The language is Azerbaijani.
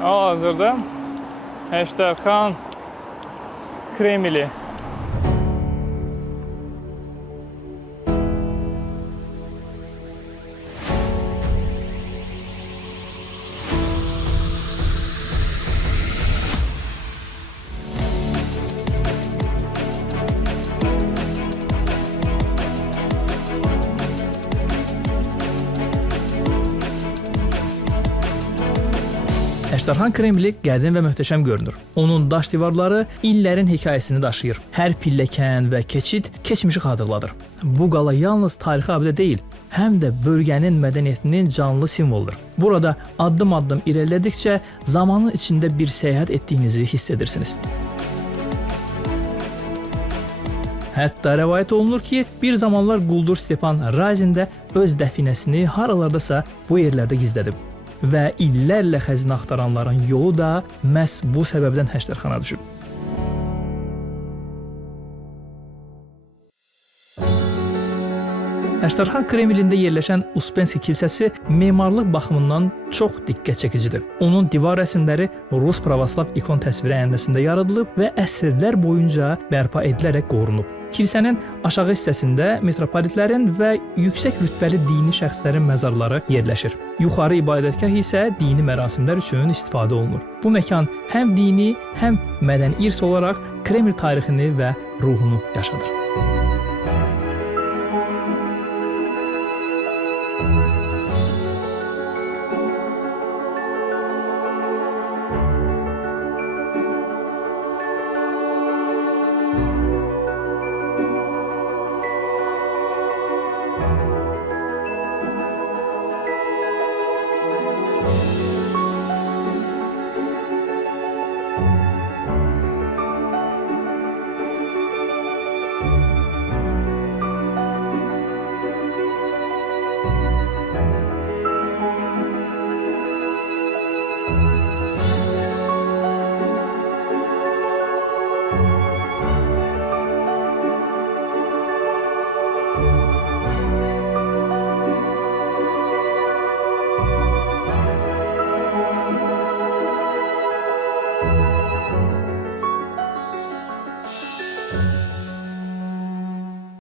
Hal-hazırda Əştərxan Kremli. Əştərxan Kremli qədim və möhtəşəm görünür. Onun daş divarları illərin hekayəsini daşıyır. Hər pilləkən və keçid keçmişi xatırladır. Bu qala yalnız tarixi abidə deyil, həm də bölgənin mədəniyyətinin canlı simvoludur. Burada addım-addım irəlilədikcə zamanın içində bir səyahət etdiyinizi hiss edirsiniz. Hətta rəvayət olunur ki, bir zamanlar quldur Stepan Razin də öz dəfinəsini haralardasa bu yerlərdə gizlədib. Və illərlə xəzinə axtaranların yolu da məhz bu səbəbdən Əştərxana düşüb. Əştərxan Kremlində yerləşən Uspenski kilsəsi memarlıq baxımından çox diqqət çəkicidir. Onun divar rəsmləri Rus pravoslav ikon təsviri ənənəsində yaradılıb və əsrlər boyunca bərpa edilərək qorunub. Kilsənin aşağı hissəsində metropolitlərin və yüksək rütbəli dini şəxslərin məzarları yerləşir. Yuxarı ibadətgah isə dini mərasimlər üçün istifadə olunur. Bu məkan həm dini, həm mədəni irs olaraq Kreml tarixini və ruhunu yaşadır.